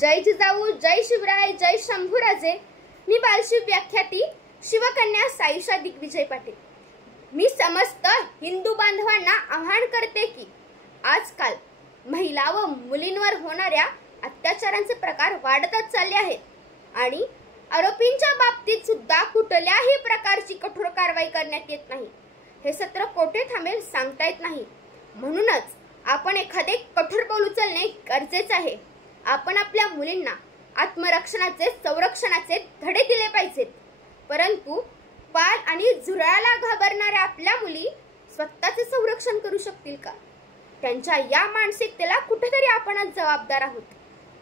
जय जिजाऊ, जय शिवराय, जय शंभूराजे। मी बालशिव व्याख्याती शिवकन्या सायुषा दिग्विजय पाटील। मी समस्त हिंदू बांधवांना आवाहन करते की आजकाल महिला व मुलींवर होणाऱ्या अत्याचारांचे प्रकार वाढतच चालले आहेत आणि आरोपींच्या बाबतीत सुद्धा कुठल्याही प्रकारची कठोर कारवाई करण्यात येत नाही। हे सत्र कोठे थांबेल सांगता येत नाही। म्हणूनच आपण एखादे कठोर पाऊल उचलणे गरजेचे आहे। आपण आपल्या मुलींना आत्मरक्षणाचे संरक्षणाचे धडे दिले पाहिजेत। परंतु पाल आणि झुरळाला घाबरणाऱ्या आपल्या मुली स्वतःचे संरक्षण करू शकतील का? त्यांच्या या मानसिकतेला कुठेतरी आपणच जबाबदार आहोत।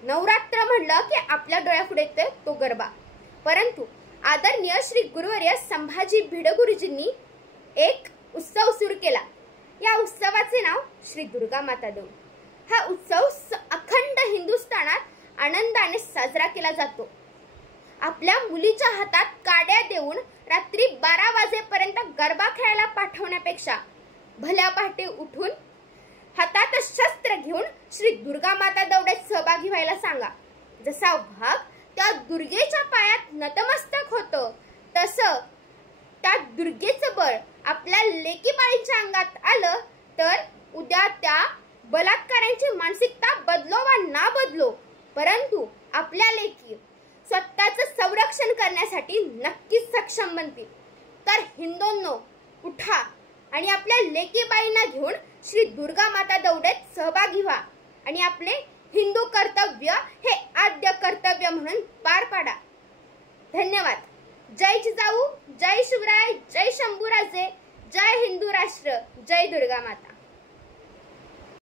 नवरात्र म्हणलं की आपल्या डोळ्यापुढे येतो तो गरबा, परंतु आदरणीय श्री गुरुवर्य संभाजी भिडे गुरुजींनी एक उत्सव सुरू केला। या उत्सवाचे नाव श्री दुर्गा माता दौड। हा उत्सव अखंड हिंदुस्थानात आनंदाने साजरा केला जातो। आपल्या मुलीच्या हातात काड्या देऊन रात्री 12 वाजेपर्यंत गरबा खेळायला पाठवण्यापेक्षा भल्या पहाटे उठून हातात शस्त्र घेऊन श्री दुर्गा माता दौड्यात सहभागी व्हायला सांगा। जसा वाघ त्या दुर्गेच्या पायात नतमस्तक होतो, तसं त्या दुर्गेचं बळ आपल्या लेकीबाळींच्या अंगात आलं तर उद्या त्या बलात्कारांची मानसिकता बदलो वा ना बदलो, परंतु आपल्या लेकी स्वतःचं संरक्षण करण्यासाठी नक्कीच सक्षम बनतील। तर हिंदूंनो, उठा आणि आपल्या लेकीबाईंना घेऊन श्री दुर्गा माता दौड्यात सहभागी व्हा आणि आपले हिंदू कर्तव्य हे आद्य कर्तव्य म्हणून पार पाडा। धन्यवाद। जय जिजाऊ, जय शिवराय, जय शंभूराजे, जय हिंदू राष्ट्र, जय दुर्गा माता।